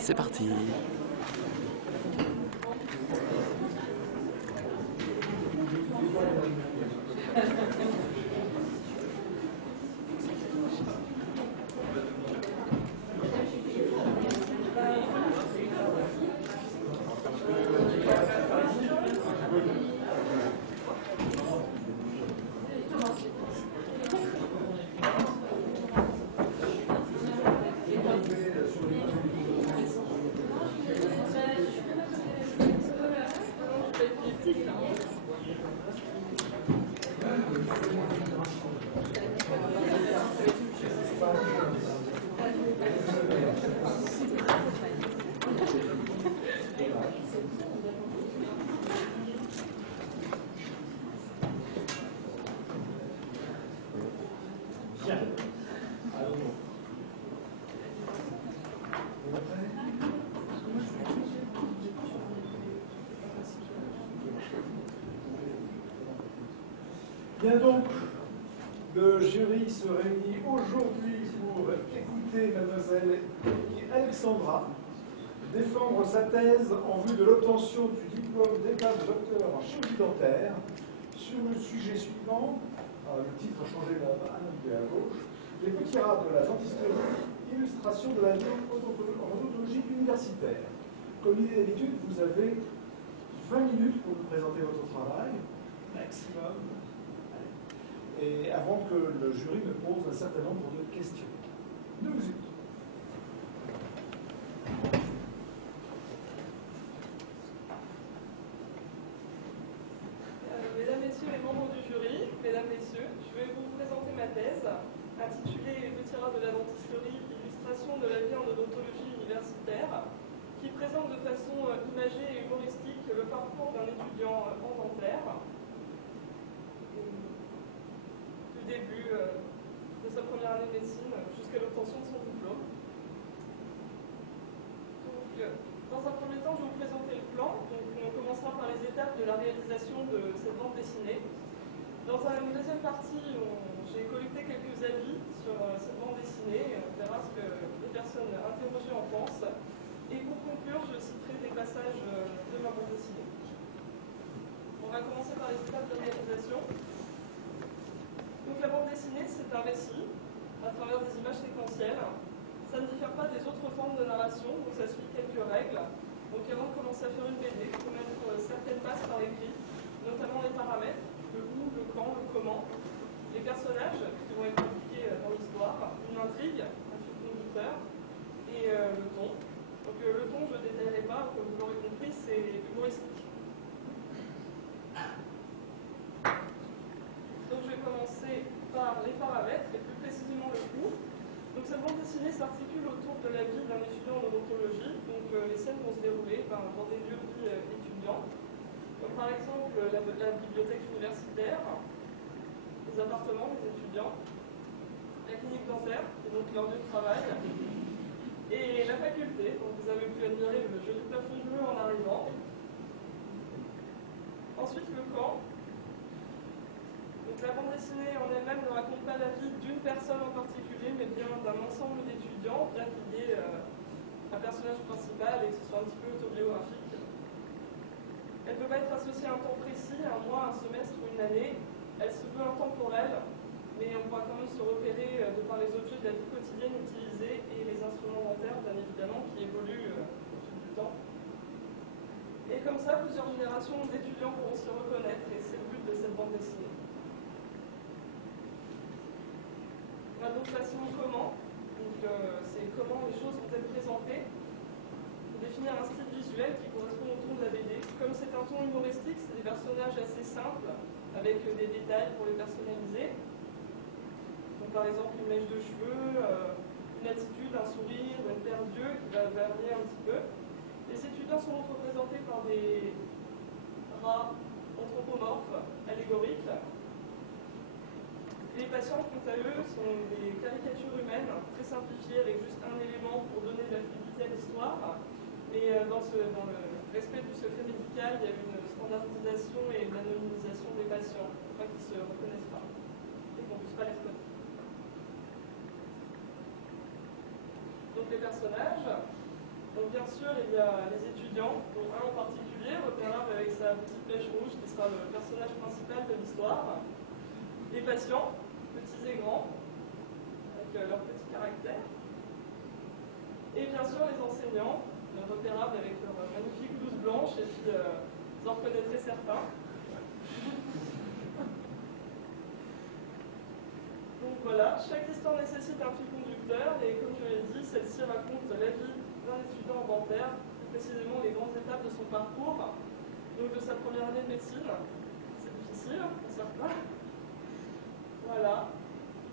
C'est parti. Bien donc, le jury se réunit aujourd'hui pour écouter mademoiselle Alexandra défendre sa thèse en vue de l'obtention du diplôme d'état de docteur en chirurgie dentaire sur le sujet suivant. Alors, le titre a changé là-bas, à gauche. Les petits rats de la dentisterie, illustration de la vie en odontologie universitaire. Comme il est d'habitude, vous avez 20 minutes pour nous présenter votre travail, maximum. Et avant que le jury ne pose un certain nombre de questions. Nous vous écoutons. Mesdames, Messieurs les membres du jury, Mesdames, Messieurs, je vais vous présenter ma thèse intitulée Les petits rats de la dentisterie, illustration de la vie en odontologie universitaire, qui présente de façon imagée et humoristique le parcours d'un étudiant en dentaire. Du début de sa première année de médecine jusqu'à l'obtention de son diplôme. Donc, dans un premier temps, je vais vous présenter le plan. Donc, on commencera par les étapes de la réalisation de cette bande dessinée. Dans une deuxième partie, j'ai collecté quelques avis sur cette bande dessinée. On verra ce que les personnes interrogées en pensent. Et pour conclure, je citerai des passages de ma bande dessinée. On va commencer par les étapes de réalisation. Donc la bande dessinée, c'est un récit à travers des images séquentielles. Ça ne diffère pas des autres formes de narration, donc ça suit quelques règles. Donc avant de commencer à faire une BD, il faut mettre certaines bases par écrit, notamment les paramètres, le où, le quand, le comment, les personnages qui vont être impliqués dans l'histoire, une intrigue, un fil conducteur, et le ton. Donc le ton, je ne détaillerai pas, comme vous l'aurez compris, c'est humoristique. Donc je vais commencer par les paramètres, et plus précisément le coût. Donc cette bande dessinée s'articule autour de la vie d'un étudiant en odontologie. Donc les scènes vont se dérouler dans des lieux de vie étudiants, comme par exemple la bibliothèque universitaire, les appartements des étudiants, la clinique dentaire, et donc leur lieu de travail, et la faculté. Donc vous avez pu admirer le joli plafond bleu en arrivant. Ensuite le camp. Donc la bande dessinée en elle-même ne raconte pas la vie d'une personne en particulier, mais bien d'un ensemble d'étudiants, bien qu'il y ait un personnage principal et que ce soit un petit peu autobiographique. Elle ne peut pas être associée à un temps précis, un mois, un semestre ou une année. Elle se veut intemporelle, mais on pourra quand même se repérer de par les objets de la vie quotidienne utilisés et les instruments dentaires, bien évidemment, qui évoluent au fil du temps. Et comme ça, plusieurs générations d'étudiants pourront s'y reconnaître, et c'est le but de cette bande dessinée. On va donc passer au comment. C'est comment les choses vont être présentées. Pour définir un style visuel qui correspond au ton de la BD. Comme c'est un ton humoristique, c'est des personnages assez simples, avec des détails pour les personnaliser. Donc, par exemple, une mèche de cheveux, une attitude, un sourire, une paire d'yeux qui va varier un petit peu. Les étudiants sont donc représentés par des rats anthropomorphes, allégoriques. Les patients, quant à eux, sont des caricatures humaines très simplifiées avec juste un élément pour donner de la fluidité à l'histoire. Mais dans le respect du secret médical, il y a une standardisation et une anonymisation des patients pour pas qu'ils ne se reconnaissent pas et qu'on ne puisse pas les reconnaître. Donc les personnages, Donc bien sûr, il y a les étudiants, dont un en particulier, repérable avec sa petite mèche rouge, qui sera le personnage principal de l'histoire. Les patients, petits et grands, avec leur petit caractère. Et bien sûr, les enseignants, repérables avec leur magnifique blouse blanche, et puis vous en reconnaîtrez certains. Donc voilà, chaque histoire nécessite un fil conducteur, et comme je l'ai dit, celle-ci raconte la vie d'un étudiant en dentaire, plus précisément les grandes étapes de son parcours, donc de sa première année de médecine. C'est difficile, on ne sait pas. Voilà.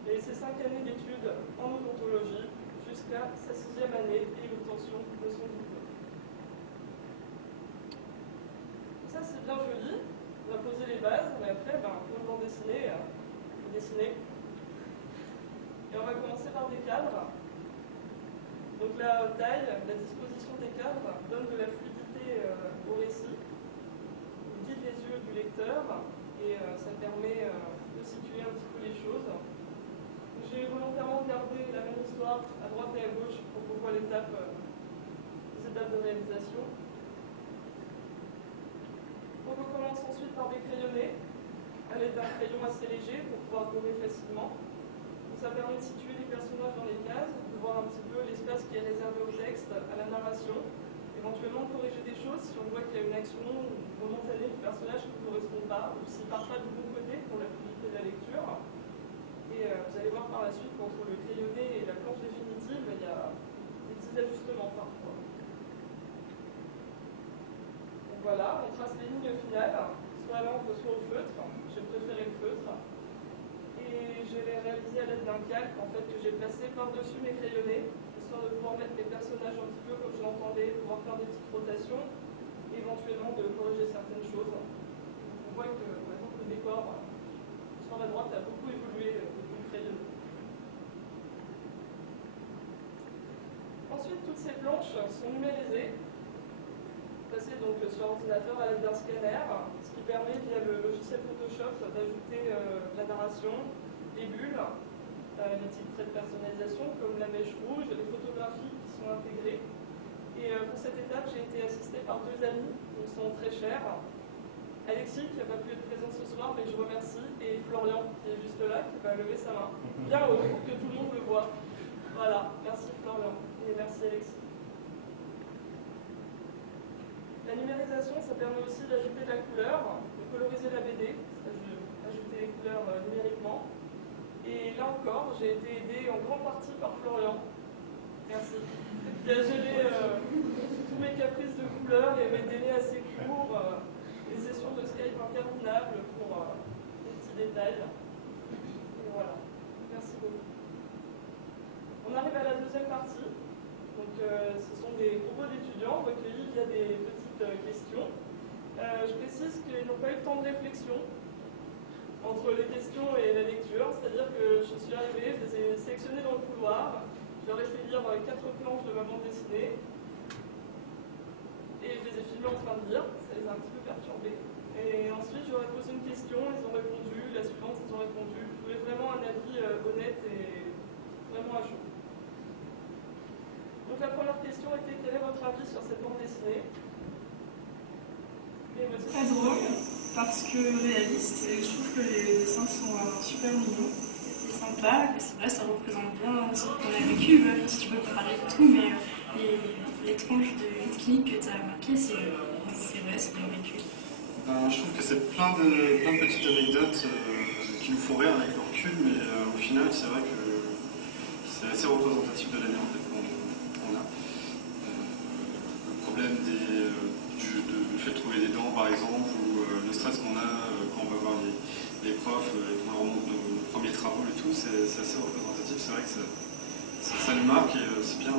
Et ses 5 années d'études en odontologie jusqu'à sa 6e année et l'obtention de son diplôme. Ça c'est bien joli, on a posé les bases, mais après, pour une bande dessinée, il faut dessiner. Et on va commencer par des cadres. Donc la taille, la disposition des cadres donne de la fluidité au récit, il guide les yeux du lecteur et ça permet de situer un petit peu les choses. J'ai volontairement gardé la même histoire à droite et à gauche pour qu'on voit les étapes de réalisation. On recommence ensuite par décrayonner à l'aide d'un crayon assez léger pour pouvoir gommer facilement. Donc ça permet de situer les personnages dans les cases, de voir un petit peu l'espace qui est réservé au texte, à la narration, éventuellement corriger des choses si on voit qu'il y a une action momentanée du personnage qui ne correspond pas, ou s'il ne part pas du bon côté pour la fluidité de la lecture. Et vous allez voir par la suite qu'entre le crayonné et la planche définitive, il y a des petits ajustements parfois. Donc voilà, on trace les lignes finales, soit à l'encre, soit au feutre. J'ai préféré le feutre. Et je l'ai réalisé à l'aide d'un calque en fait, que j'ai placé par-dessus mes crayonnés, histoire de pouvoir mettre mes personnages un petit peu comme je l'entendais, pouvoir faire des petites rotations, et éventuellement de corriger certaines choses. On voit que, par exemple, le décor sur la droite a beaucoup évolué depuis le crayonné. Ensuite, toutes ces planches sont numérisées, passées donc sur ordinateur à l'aide d'un scanner, ce qui permet via le logiciel Photoshop d'ajouter la narration, les bulles, les petits traits de personnalisation comme la mèche rouge, les photographies qui sont intégrées. Et pour cette étape, j'ai été assistée par 2 amis qui sont très chers. Alexis, qui n'a pas pu être présent ce soir, mais je remercie, et Florian, qui est juste là, qui va lever sa main bien haut pour que tout le monde le voit. Voilà, merci Florian, et merci Alexis. La numérisation, ça permet aussi d'ajouter de la couleur, de coloriser la BD, c'est-à-dire d'ajouter les couleurs numériquement. Et là encore, j'ai été aidée en grande partie par Florian. Merci. Qui a géré tous mes caprices de couleurs et mes délais assez courts, les sessions de Skype interminables pour les petits détails. Et voilà. Merci beaucoup. On arrive à la deuxième partie. Donc, ce sont des propos d'étudiants recueillis via des petites questions. Je précise qu'ils n'ont pas eu de temps de réflexion entre les questions et la lecture, c'est-à-dire que je suis arrivée, je les ai sélectionnés dans le couloir, je leur ai fait lire 4 planches de ma bande dessinée, et je les ai filmés en train de lire, ça les a un petit peu perturbés. Et ensuite, je leur ai posé une question, ils ont répondu, la suivante, ils ont répondu. Je voulais vraiment un avis honnête et vraiment à chaud. Donc la première question était, quel est votre avis sur cette bande dessinée? Très drôle, parce que réaliste, et je trouve que les dessins sont super mignons. C'est sympa, et c'est vrai, ça représente bien ce qu'on a vécu, même si tu peux pas parler de tout, mais les tranches de vie clinique que tu as marquées, c'est vrai, c'est bien vécu. Je trouve que c'est plein de petites anecdotes qui nous font rire avec le recul, mais au final, c'est vrai que c'est assez représentatif de l'année en fait qu'on a. Le problème du fait de trouver des dents, par exemple, ou le stress qu'on a quand on va voir les profs et qu'on leur montre nos premiers travaux et tout, c'est assez représentatif. C'est vrai que ça nous marque et c'est bien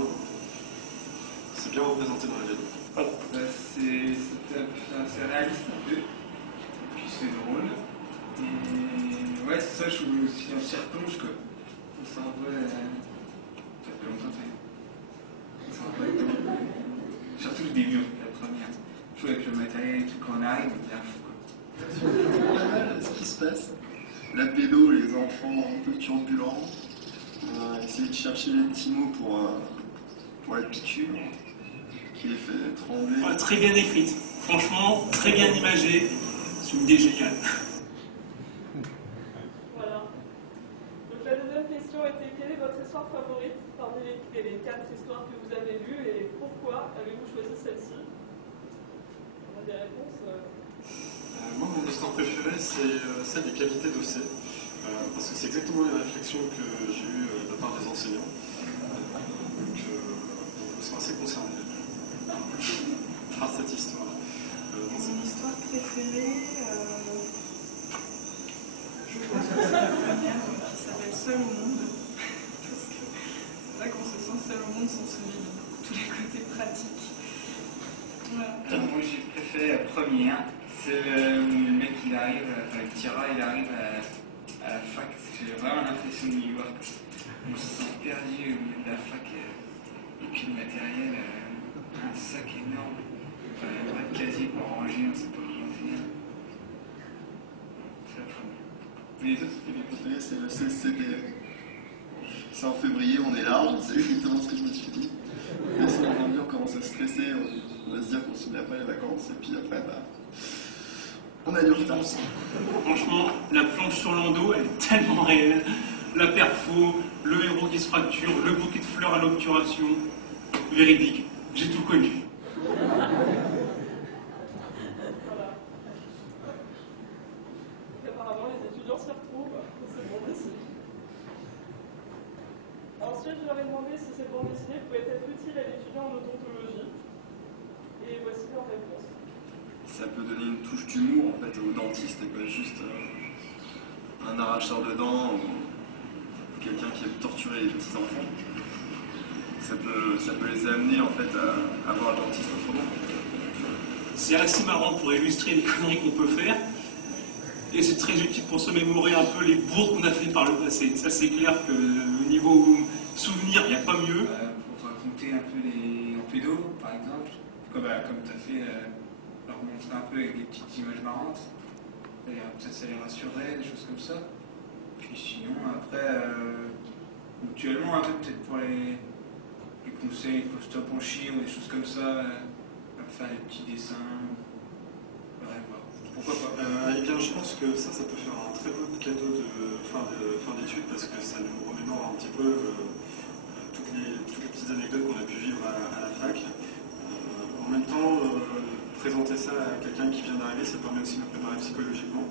représenté dans la vidéo. C'est réaliste un peu, et puis c'est drôle. Et ouais, c'est ça, je trouve aussi on s'y replonge quoi. On s'en va. Ça fait longtemps que on s'en va. Surtout le début, la première. Je trouve avec le matériel et tout, quand on arrive, on devient fou quoi. Ce qui se passe. La pédo, les enfants un peu turbulents, essayer de chercher les petits mots pour la piqûre. qui les fait trembler. Ouais, très bien écrite. Franchement, très bien imagée. C'est une idée géniale. Voilà. Donc la deuxième question était quelle est votre histoire favorite parmi les 4 histoires que vous avez lues et pourquoi avez-vous choisi celle-ci? On a des réponses. Moi, mon histoire préférée, c'est celle des cavités d'Ossé, parce que c'est exactement les réflexions que j'ai eues de la part des enseignants. Donc, je suis assez concerné par cette histoire. Mon histoire préférée, je pense que c'est la première qui s'appelle Seul au monde, parce que c'est là qu'on se sent seul au monde sans se vide, tous les côtés pratiques. Voilà. Moi j'ai préféré la première, c'est où le mec il arrive, enfin le Tira il arrive à la fac, j'ai vraiment l'impression de New York. On se sent perdu au milieu de la fac et puis le matériel, un sac énorme, enfin, un vrai casier pour ranger, on ne sait pas comment faire. C'est la première. Mais les autres, Mes préférés, c'est le CCDM. C'est en février, on est large, c'est exactement ce que je me suis dit. Et c'est on commence à stresser, on va se dire qu'on se met après les vacances, et puis après, bah, on a du retard. Franchement, la planche sur l'endos, elle est tellement réelle. La perfo, le héros qui se fracture, le bouquet de fleurs à l'obturation. Véridique, j'ai tout connu. Voilà. Donc apparemment les étudiants s'y retrouvent, c'est bon dessin. Ensuite, je leur ai demandé si cette bande dessinée pouvait être utile à l'étudiant en odontologie. Et voici leur réponse. Ça peut donner une touche d'humour en fait aux dentistes et pas juste un arracheur de dents ou quelqu'un qui aime torturer les petits enfants. Ça peut les amener en fait à voir le dentiste autrement. C'est assez marrant pour illustrer les conneries qu'on peut faire. Et c'est très utile pour se mémorer un peu les bourres qu'on a fait par le passé. Ça, c'est clair que au niveau souvenir, il n'y a pas mieux. Pour raconter un peu les en pédo, par exemple, comme tu as fait, leur montrer un peu avec des petites images marrantes. Peut-être ça les rassurerait, des choses comme ça. Puis sinon, après, mutuellement, un peu peut-être pour les conseils post-op en chien ou des choses comme ça, faire des petits dessins. Bref, voilà. Pourquoi pas. Eh bien, je pense que ça peut faire un très beau cadeau de fin d'études parce que ça nous remémore un petit peu toutes les petites anecdotes qu'on a pu vivre à la fac. En même temps, présenter ça à quelqu'un qui vient d'arriver, ça permet aussi de le préparer psychologiquement.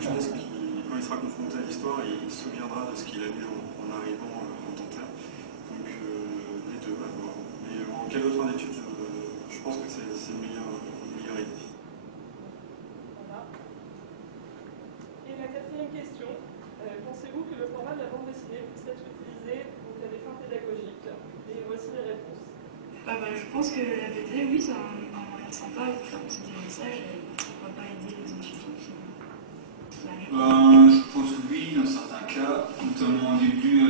Je pense que quand il sera confronté à l'histoire, il se souviendra de ce qu'il a vu en arrivant en dentaire. Donc, les deux, à voir. Mais en cadeau de fin d'études, je pense que c'est une meilleure idée. Voilà. Et la quatrième question, pensez-vous que le format de la bande dessinée puisse être utilisé pour des fins pédagogiques? Et voici les réponses. Je pense que la BD, oui, c'est un moyen sympa pour faire passer des messages et pourquoi pas aider les étudiants qui arrivent. Je pense que oui, dans certains cas, notamment au début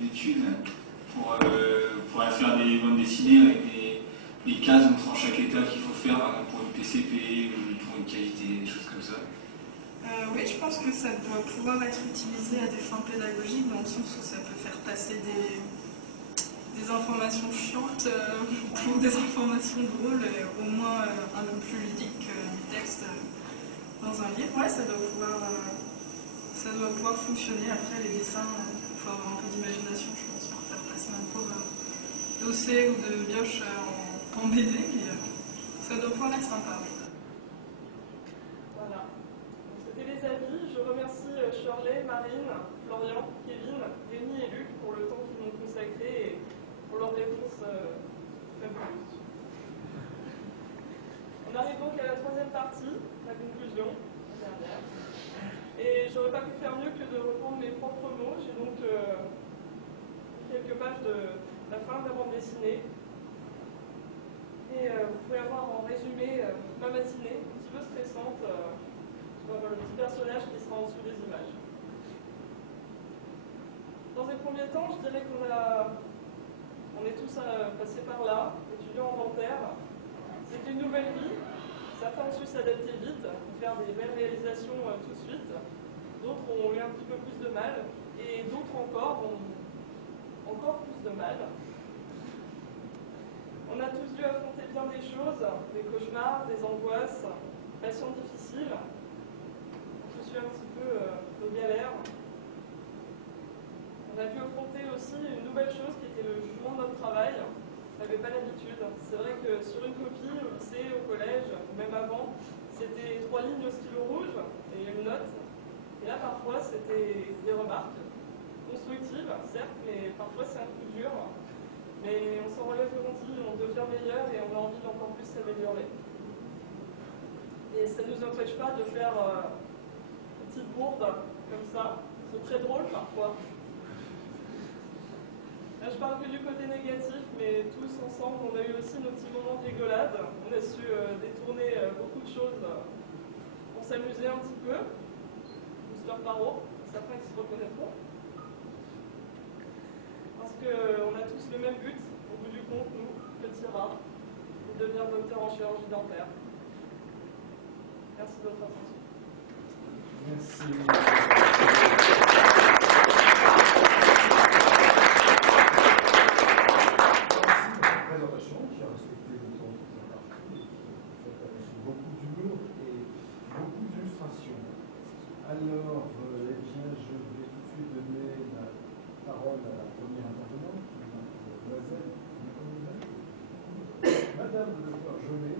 d'études, pour faire des bandes dessinées avec des cases montrant chaque étape qu'il faut faire pour une PCP ou pour une qualité, des choses comme ça. Oui, je pense que ça doit pouvoir être utilisé à des fins pédagogiques dans le sens où ça peut faire passer des informations chiantes pour des informations drôles, au moins un peu plus ludiques que du texte dans un livre. Ouais, ça doit pouvoir fonctionner. Après, les dessins, il faut avoir un peu d'imagination, je pense, pour faire passer un pauvre d'Ossé ou de Bioche en BD, mais ça doit pouvoir être sympa. Voilà. Donc, c'était les avis. Je remercie Shirley, Marine, Florian, Kevin, Rémi et Luc pour le temps qu'ils m'ont consacré et pour leurs réponses fabuleuses. On arrive donc à la troisième partie, la conclusion, la dernière. Et j'aurais pas pu faire mieux que de reprendre mes propres mots. J'ai donc quelques pages de la fin de la bande dessinée. Et vous pouvez avoir en résumé ma matinée, un petit peu stressante, sur le petit personnage qui sera en dessous des images. Dans un premier temps, je dirais qu'on est tous passés par là, étudiants en dentaire. C'est une nouvelle vie. Certains ont su s'adapter vite, faire des belles réalisations tout de suite. D'autres ont eu un petit peu plus de mal. Et d'autres encore ont encore plus de mal. On a tous dû affronter bien des choses, des cauchemars, des angoisses, passions difficiles. On a tous eu un petit peu nos galères. On a dû affronter aussi une nouvelle chose qui était le jugement de notre travail. On n'avait pas l'habitude. C'est vrai que sur une copie, au lycée, au collège, même avant, c'était 3 lignes au stylo rouge et une note. Et là, parfois, c'était des remarques constructives, certes, mais parfois c'est un coup dur. Mais on s'en relève grandi, on devient meilleur et on a envie d'encore plus s'améliorer. Et ça ne nous empêche pas de faire une petite bourde comme ça. C'est très drôle parfois. Là, je parle que du côté négatif, mais tous ensemble, on a eu aussi nos petits moments de rigolade. On a su détourner beaucoup de choses pour s'amuser un petit peu. Mister Paro, certains qui se reconnaîtront. Parce qu'on a tous le même but, au bout du compte, nous, petits rats, de devenir docteur en chirurgie dentaire. Merci de votre attention. Merci. Présentation qui a respecté le temps qui a parti, avec beaucoup d'humour et beaucoup d'illustration. Alors, eh bien, je vais tout de suite donner la parole à la première intervenante, mademoiselle Nicolas. Madame le docteur Jeunet.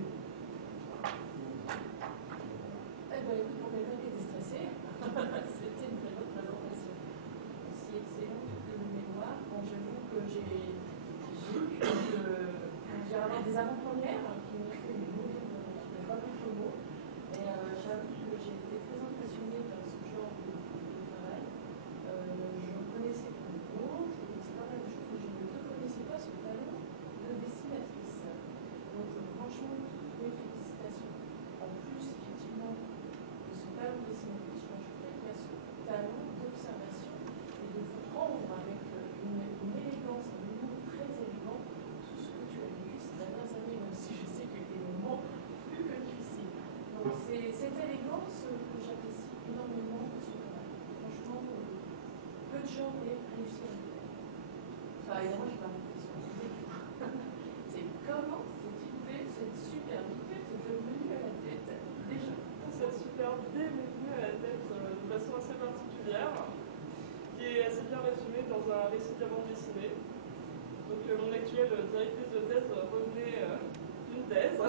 Eh bien, écoute, on n'a pas été stressé. C'était une très bonne présentation. C'est excellent de mémoire. Bon, j'avoue que j'ai avoir des avant-premières qui m'ont fait des mots, qui n'ont pas beaucoup de mots. Et j'avoue que j'ai été très impressionnée par ce genre de travail. Je connaissais pas le mot, je connaissais pas mal de choses, mais je ne connaissais pas ce talent de dessinatrice. Donc franchement, toutes mes félicitations. En plus, effectivement, de ce talent de dessinatrice, je rajouterais qu'il y a ce talent d'observation et de prendre avec une élégance, un humour très élégant, tout ce que tu as vécu ces dernières années, même si je sais qu'il y a des moments plus que difficiles. Donc c'est cette élégance que j'apprécie énormément de ce travail. Franchement, peu de gens aient réussi à le faire. Enfin, évidemment, je parle de question. C'est comment cette idée, cette super idée, t'est venue à la tête déjà. Cette super idée m'est venue à la tête de façon assez particulière, qui est assez bien résumée dans un récit de bande dessinée. Donc mon actuelle directrice de thèse revenait d'une thèse.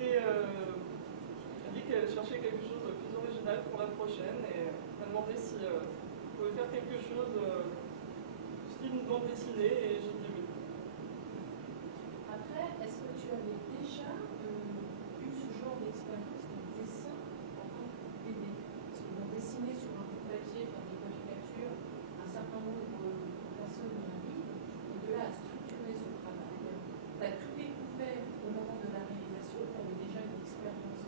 Et elle dit qu'elle cherchait quelque chose de plus original pour la prochaine et elle m'a demandé si on pouvait faire quelque chose style une bande dessinée et j'ai dit oui. Après, est-ce que tu avais déjà eu ce genre d'expérience de dessin en tant que BD? Parce que bon, dessiner sur un bout de papier, faire des caricatures, un certain nombre de personnes y arrivent, et de là à structurer ce travail, tu as tout découvert au moment de la réalisation, tu avais déjà une expérience.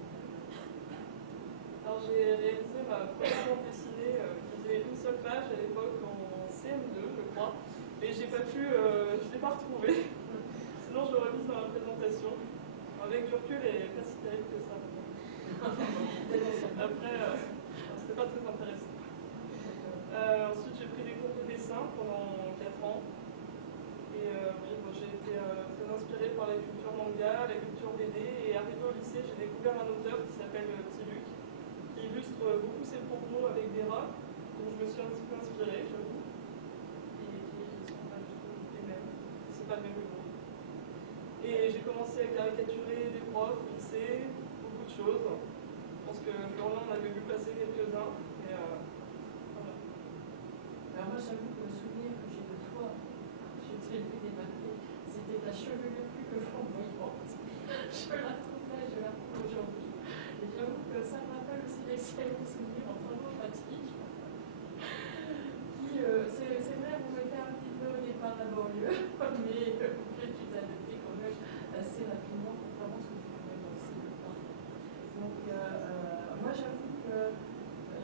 Alors j'ai réalisé ma première bande dessinée qui faisait une seule page à l'époque en CM2, je crois, et j'ai pas pu, je ne l'ai pas retrouvée. Sinon je l'aurais mise dans la présentation. Avec du recul, elle n'est pas si terrible que ça. Après, c'était pas très intéressant. Ensuite, j'ai pris des cours de dessin pendant 4 ans. Et oui, bon, j'ai été très inspirée par la culture manga, la culture BD. Et arrivé au lycée, j'ai découvert un auteur qui s'appelle Tiluc, qui illustre beaucoup ses propos avec des rats, dont je me suis un petit peu inspirée, j'avoue. Et qui ne sont pas du tout les mêmes. C'est pas le même humour. Et j'ai commencé à caricaturer des profs au lycée, beaucoup de choses. Je pense que Florian en avait vu passer quelques-uns. Mais voilà. Alors moi, j'avoue que le souvenir que j'ai de toi, je t'ai vu démarquer, c'était ta chevelure plus que flamboyante. Je la trouve là, je la trouve aujourd'hui. Et j'avoue que ça me rappelle aussi l'excellent souvenir en travaux pratiques. C'est vrai, vous mettez un petit peu au départ la banlieue, mais tu t'es adapté quand même assez rapidement pour vraiment ce que tu pouvais penser. Donc, moi, j'avoue que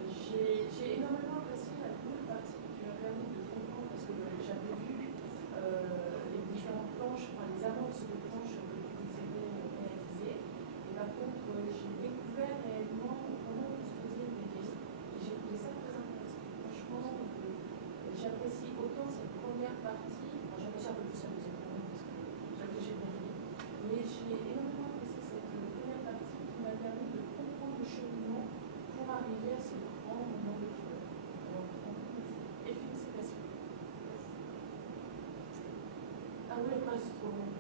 j'ai énormément apprécié la première partie que tu as permis de comprendre parce que j'avais vu les différentes planches, enfin les annonces de planches que tu nous avais réalisées. Et par contre, j'ai découvert réellement comment on se posait des questions. Et j'ai trouvé ça très intéressant. Franchement, j'apprécie autant cette première partie, enfin, j'apprécie un peu plus la deuxième, oui, pas trop long.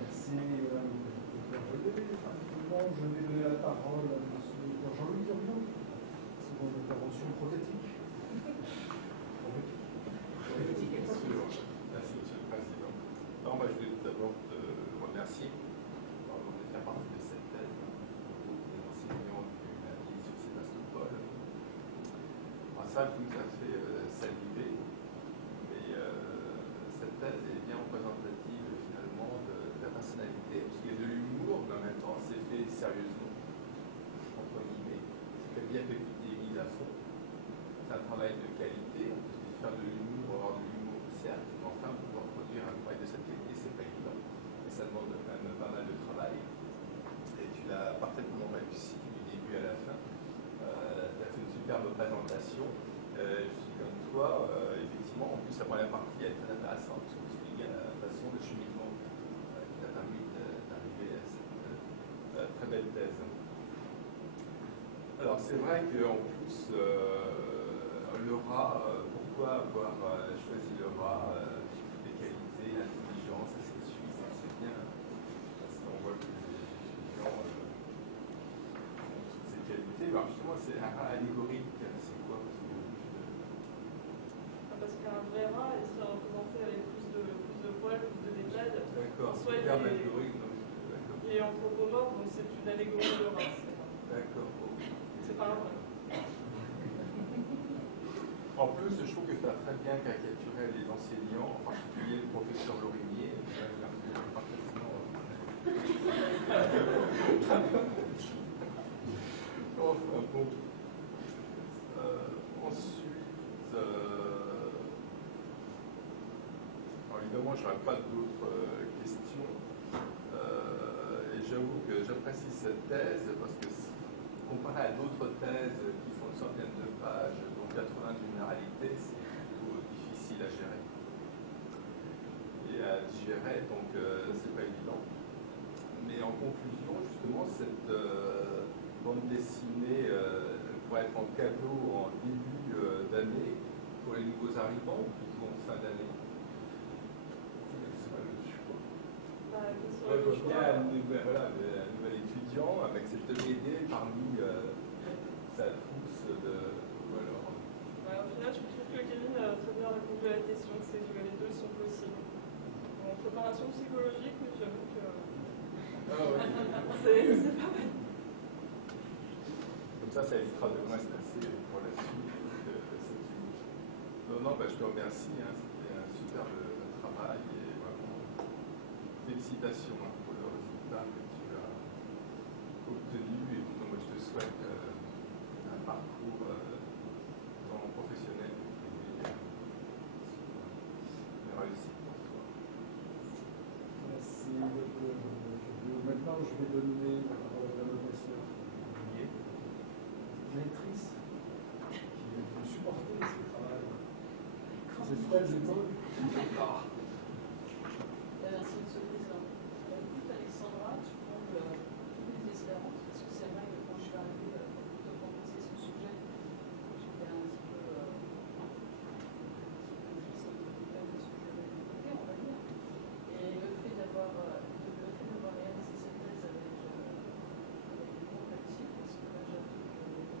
Merci, Madame le Docteur Gelé. Rapidement, je vais donner la parole à M. le Docteur Jean-Louis Durion, seconde intervention prophétique. Merci, Monsieur le Président. Non, moi, je voulais tout d'abord te remercier de faire partie de cette thèse des enseignants du lundi sur Sébastopol. Alors, ça, tout à fait salivé, mais cette thèse est bien représentative finalement de la personnalité, parce qu'il y a de l'humour, mais en même temps, c'est fait sérieusement, entre guillemets. C'est que bien que tout est mis à fond. C'est un travail de qualité, on peut faire de l'humour, avoir de l'humour, certes, mais enfin, pouvoir produire un travail de cette qualité, c'est pas évident. Et ça demande quand même pas mal de travail. Et tu l'as parfaitement réussi du début à la fin. Tu as fait une superbe présentation. Je suis comme toi, effectivement, en plus la première partie est très intéressante, parce qu'on explique la façon de cheminement qui t'a permis d'arriver à cette très belle thèse. Alors c'est vrai qu'en plus, le rat, pourquoi avoir choisi le rat, les qualités, l'intelligence, ainsi de suite, c'est bien, parce qu'on voit que les étudiants ont toutes ces qualités. Alors justement, c'est un rat allégorique, c'est quoi? Parce qu'un vrai rat, il serait représenté avec plus de poils, plus de détails. D'accord, Soit c'est allégorique, donc il est anthropomorphe, donc c'est une allégorie de race. D'accord. C'est pas un vrai. En plus, je trouve que tu as très bien caricaturé les enseignants, en particulier le professeur Lorimier. Enfin bon. Ensuite, alors évidemment, je n'aurai pas d'autres questions. Et j'avoue que j'apprécie cette thèse parce que comparé à d'autres thèses qui font une centaine de pages, dont 80 généralités, c'est plutôt difficile à gérer et à digérer, donc c'est pas évident. Mais en conclusion, justement, cette bande dessinée pourrait être en cadeau en début d'année pour les nouveaux arrivants ou plutôt en fin d'année. Quel serait le choix? Je vois bien un nouvel étudiant avec cette BD parmi sa trousse de. Voilà. Ouais, au final, je trouve que Kevin a très bien répondu à la question, c'est que les deux sont possibles. En préparation psychologique, mais j'avoue que c'est pas mal. Comme ça évitera de moins stresser pour la suite de cette unité. Non, je te remercie, hein, c'était un superbe travail et vraiment félicitations pour le résultat que tu as obtenu et donc moi je te souhaite un parcours tant professionnel que privé réussi pour toi. Merci. Maintenant, je vais donner la parole à la professeure directrice qui a supporté ce travail. Cette fois, je donne. Merci, Monsieur le Président. Écoute, Alexandra, tu combles toutes les espérances, parce que c'est vrai que quand je suis arrivée pour te proposer ce sujet, j'étais un petit peu triste de ce que j'avais écouté, on va dire. Et le fait d'avoir réalisé cette thèse avec une grande réussite, parce que là, j'avoue que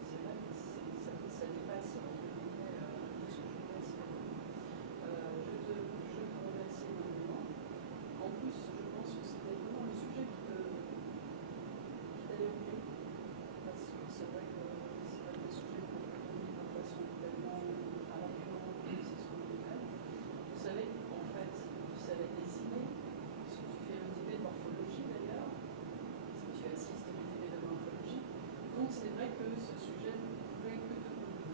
c'est vrai que ça dépasse tout ce que je pouvais espérer. Je te remercie énormément. En plus, je pense que c'était vraiment le sujet qui t'allait au mieux, parce que c'est vrai que c'est pas des sujets qu'on peut donner de façon tellement à la violence c'est sur le médical. Vous savez, en fait, tu savais dessiner, parce que tu fais le DP de morphologie d'ailleurs, parce que tu assistes au DP de morphologie. Donc c'est vrai que ce sujet ne pouvait que te convenir.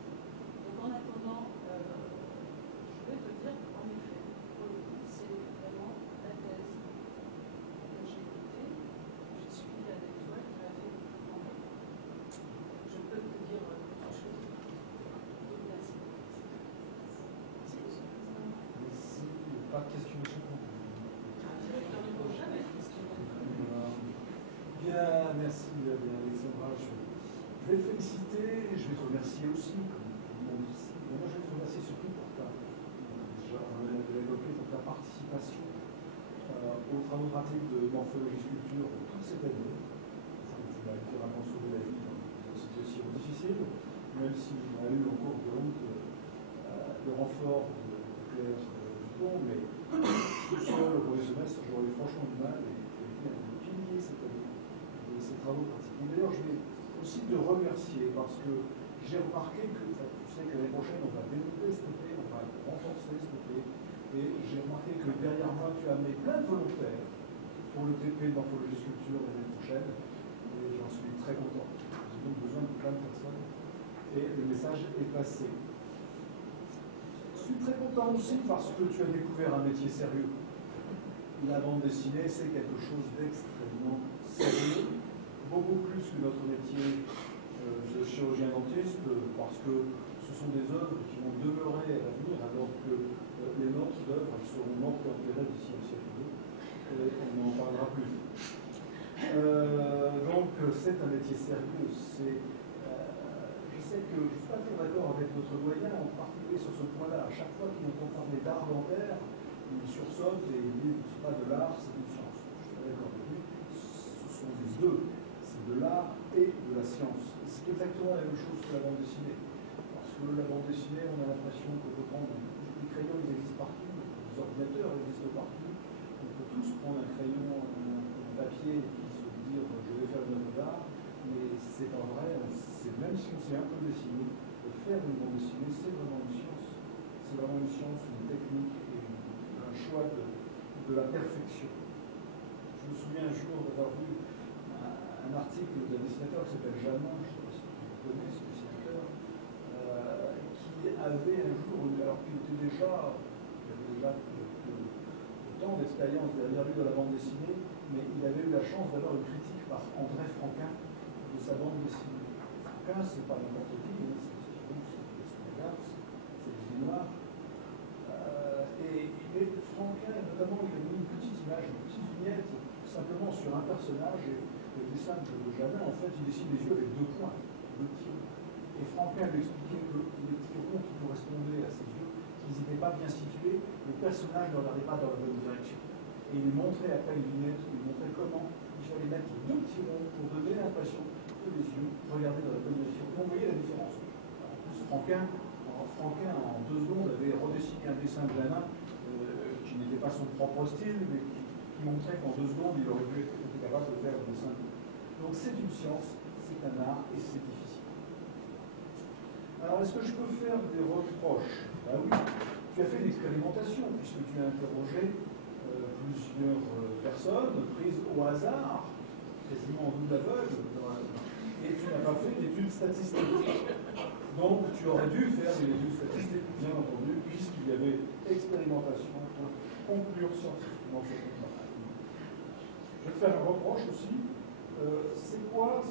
Donc en attendant, je vais te dire qu'en effet, pour le coup, c'est vraiment la thèse que j'ai écoutée, j'ai suivi avec toi, qui m'a fait le plus grand bien. Je peux te dire quelque chose. Merci. Merci, Monsieur le Président. Merci. Pas de questions, monsieur le Président. Directeur ne pose jamais de questions. Bien, merci, bien, Alexandra. Je vais te féliciter et je vais te remercier aussi, comme tout le monde ici. Mais moi, je vais te remercier surtout pour ta, déjà, on l'a évoqué, pour ta participation morphologie sculpture toute cette année. Tu m'as littéralement sauvé la vie dans une situation difficile, même si on a eu en cours de route le renfort de Claire Dupont, mais tout seul au premier semestre, j'aurais eu franchement du mal et tu as été un des piliers cette année de ces travaux pratiques. D'ailleurs, je vais aussi te remercier parce que j'ai remarqué que, tu sais que l'année prochaine, on va développer cet été, on va renforcer cet été, et j'ai remarqué que derrière moi, tu as amené plein de volontaires pour le TP d'Orphologie Sculpture l'année prochaine, et j'en suis très content. J'ai donc besoin de plein de personnes, et le message est passé. Je suis très content aussi parce que tu as découvert un métier sérieux. La bande dessinée, c'est quelque chose d'extrêmement sérieux, beaucoup plus que notre métier de chirurgien dentiste, parce que ce sont des œuvres qui vont demeurer à l'avenir, alors que les nôtres d'œuvres, elles seront mortes et enterrées d'ici un siècle ou deux, et on n'en parlera plus. Donc c'est un métier sérieux. Je sais que je ne suis pas très d'accord avec notre doyen, en particulier sur ce point-là. À chaque fois qu'il entend parler d'art dentaire, il sursaute et il dit que ce n'est pas de l'art, c'est une science. Je suis d'accord avec lui. Ce sont les deux. C'est de l'art et de la science. C'est exactement la même chose que la bande dessinée. Parce que la bande dessinée, on a l'impression qu'on peut prendre les crayons, ils existent partout, les ordinateurs existent partout. On peut tous prendre un crayon, un papier et puis se dire je vais faire une œuvre d'art, mais c'est pas vrai. Même si on sait un peu dessiner, faire une bande dessinée, c'est vraiment une science. C'est vraiment une science, une technique et un choix de la perfection. Je me souviens un jour d'avoir vu un article d'un dessinateur qui s'appelle Jamin, je ne sais pas si tu connais ce dessinateur, qui avait un jour, alors qu'il avait déjà tant d'expérience derrière lui dans la bande dessinée, mais il avait eu la chance d'avoir une critique par André Franquin de sa bande dessinée. Franquin, c'est pas n'importe qui, c'est Stendhal, c'est les noirs. Et Franquin, notamment, il a mis une petite image, une petite vignette, simplement sur un personnage, et le dessin de Jamin, en fait, il dessine les yeux avec deux points, deux tirons. Et Franquin lui expliquait que les tirons qui correspondaient à ses yeux, qu'ils n'étaient pas bien situés, le personnage ne regardait pas dans la bonne direction. Et il montrait après une vignette, il montrait comment il fallait mettre deux tirons pour donner l'impression que les yeux regardaient dans la bonne direction. Et on voyait la différence. En plus, Franquin, en 2 secondes, avait redessiné un dessin de Jamin qui n'était pas son propre style, mais qui montrait qu'en 2 secondes, il aurait pu être capable de faire un dessin. Donc c'est une science, c'est un art et c'est difficile. Alors, est-ce que je peux faire des reproches? Ben oui, tu as fait une expérimentation, puisque tu as interrogé plusieurs personnes prises au hasard, quasiment en double aveugle, et tu n'as pas fait d'études statistiques. Donc, tu aurais dû faire une étude statistique, bien entendu, puisqu'il y avait expérimentation pour conclure scientifiquement ce travail. Je vais te faire un reproche aussi. C'est quoi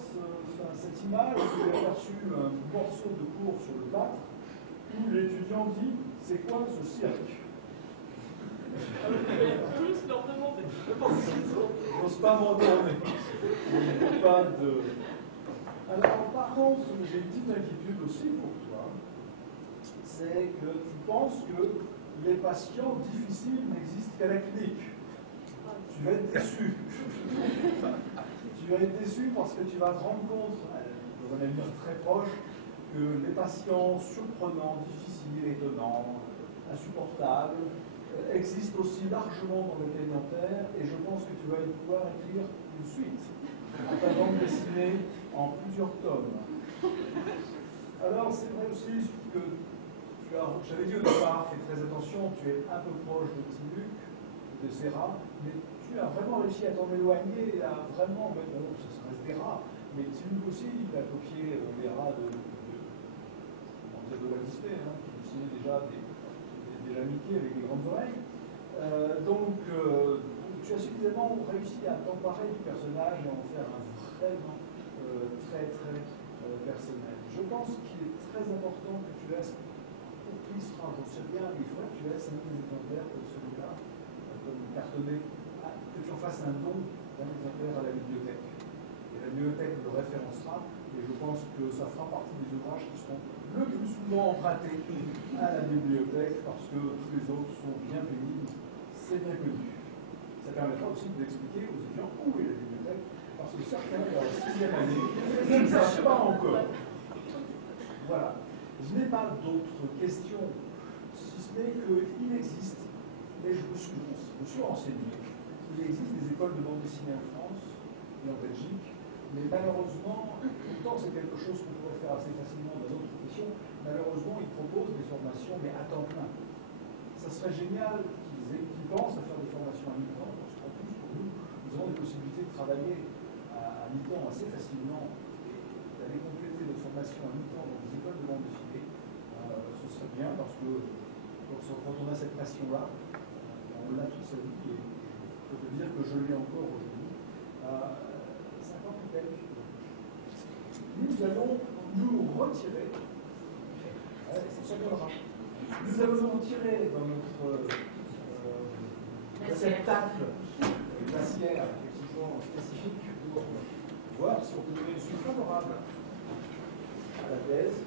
cette image où j'ai aperçu un morceau de cours sur le plâtre où l'étudiant dit c'est quoi ce cirque? Tous leur demander. J'ose pas m'en tourner. Pas de. Alors, par contre, j'ai une petite inquiétude aussi pour toi. C'est que tu penses que les patients difficiles n'existent qu'à la clinique. Tu vas être déçu. Tu vas être déçu parce que tu vas te rendre compte, dans un avenir très proche, que les patients surprenants, difficiles, étonnants, insupportables, existent aussi largement dans le cahier dentaire, et je pense que tu vas pouvoir écrire une suite à ta bande dessinée en plusieurs tomes. Alors, c'est vrai aussi que j'avais dit au départ, fais très attention, tu es un peu proche de Tiluc, de Serra, mais tu as vraiment réussi à t'en éloigner, à vraiment, bon, ça reste des rats, mais Tiluc aussi, il a copié les rats de Walt Disney, qui dessinait déjà des Mickey avec des grandes oreilles. Donc, tu as suffisamment réussi à t'emparer du personnage et en faire un vraiment très personnel. Je pense qu'il est très important que tu laisses, pour qui sera, j'en sais bien, mais il faudrait que tu laisses un exemplaire comme celui-là, comme cartonné, que tu en fasses un don d'un exemplaire à la bibliothèque. Et la bibliothèque le référencera, et je pense que ça fera partie des ouvrages qui seront le plus souvent empruntés à la bibliothèque, parce que tous les autres sont bien pénibles, c'est bien connu. Ça permettra aussi d'expliquer aux étudiants où est la bibliothèque, parce que certains, dans la 6e année, ne savent pas encore. Voilà. Je n'ai pas d'autres questions, si ce n'est qu'il existe, mais je me suis renseigné, il existe des écoles de bande dessinée en France et en Belgique, mais malheureusement, pourtant c'est quelque chose qu'on pourrait faire assez facilement dans d'autres professions, malheureusement ils proposent des formations, mais à temps plein. Ça serait génial qu'ils pensent à faire des formations à mi-temps, parce qu'en plus, pour nous, nous avons des possibilités de travailler à mi-temps assez facilement, et d'aller compléter notre formation à mi-temps dans des écoles de bande dessinée, ce serait bien, parce que quand on a cette passion-là, on l'a toute sa vie, et je peux te dire que je l'ai encore aujourd'hui, à 50 ou quelques. Nous allons nous retirer, nous allons nous retirer dans notre réceptacle glaciaire effectivement spécifique pour voir si on peut donner une suite favorable à la thèse.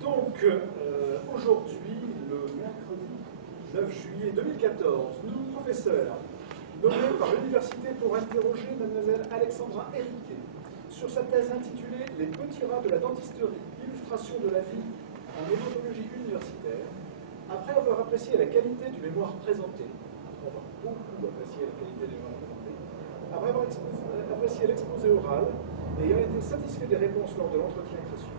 Donc, aujourd'hui, le mercredi 9 juillet 2014, nous, professeurs, nommés par l'université pour interroger Mademoiselle Alexandra Henriquet sur sa thèse intitulée « Les petits rats de la dentisterie, illustration de la vie en odontologie universitaire », après avoir apprécié la qualité du mémoire présenté, après avoir beaucoup apprécié la qualité du mémoire présenté, après avoir apprécié l'exposé oral et ayant été satisfait des réponses lors de l'entretien qui suit,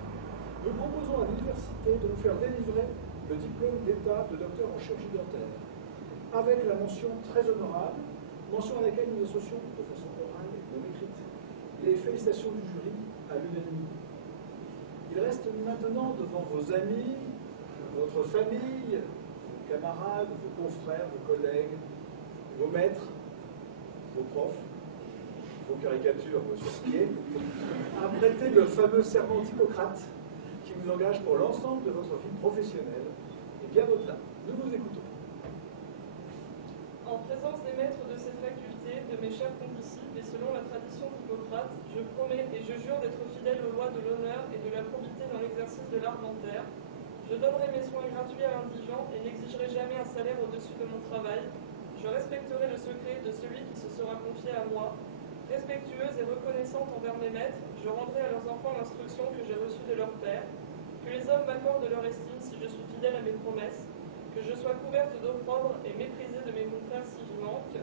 nous proposons à l'université de nous faire délivrer le diplôme d'État de docteur en chirurgie dentaire, avec la mention très honorable, mention à laquelle nous associons de façon orale et non écrite les félicitations du jury à l'unanimité. Il reste maintenant devant vos amis, votre famille, vos camarades, vos confrères, vos collègues, vos maîtres, vos profs, vos caricatures, vos surpieds, à prêter le fameux serment d'Hippocrate qui vous engage pour l'ensemble de votre vie professionnelle et bien au-delà. Nous vous écoutons. En présence des maîtres de cette faculté, de mes chers condisciples et selon la tradition d'Hippocrate, je promets et je jure d'être fidèle aux lois de l'honneur et de la probité dans l'exercice de l'art dentaire. Je donnerai mes soins gratuits à l'indigent et n'exigerai jamais un salaire au-dessus de mon travail. Je respecterai le secret de celui qui se sera confié à moi. Respectueuse et reconnaissante envers mes maîtres, je rendrai à leurs enfants l'instruction que j'ai reçue de leur père. Que les hommes m'accordent leur estime si je suis fidèle à mes promesses. Que je sois couverte d'opprobre et méprisée de mes confrères si j'y manque.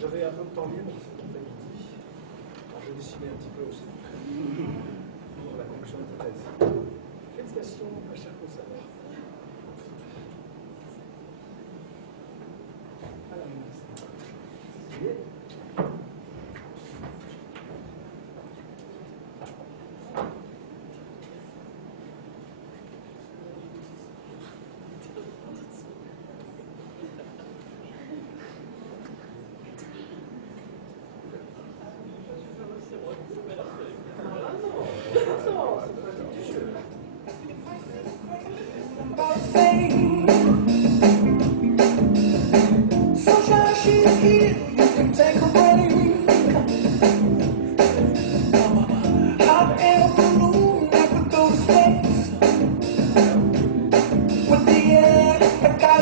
J'avais un peu de temps libre cet après-midi. Alors j'ai dessiné un petit peu aussi pour la conclusion de ta thèse. Félicitations, ma chère conservateur. Sunshine, she's here, you can take a break. Hot air balloon, I could go to space. With the air, I got